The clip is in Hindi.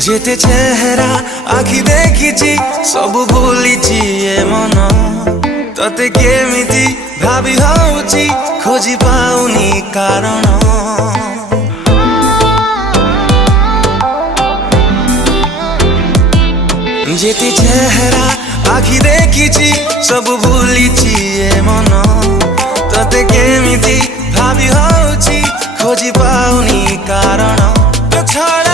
जेते चेहरा आखि देखिची सब भूलिची ए मन तते केमिति भाबी होउची खोजी पाउनी कारण जेते चेहरा आखि देखिची सब भूलिची ए मन तते केमिति भाबी होउची खोजी पाउनी कारण तो छाड़ा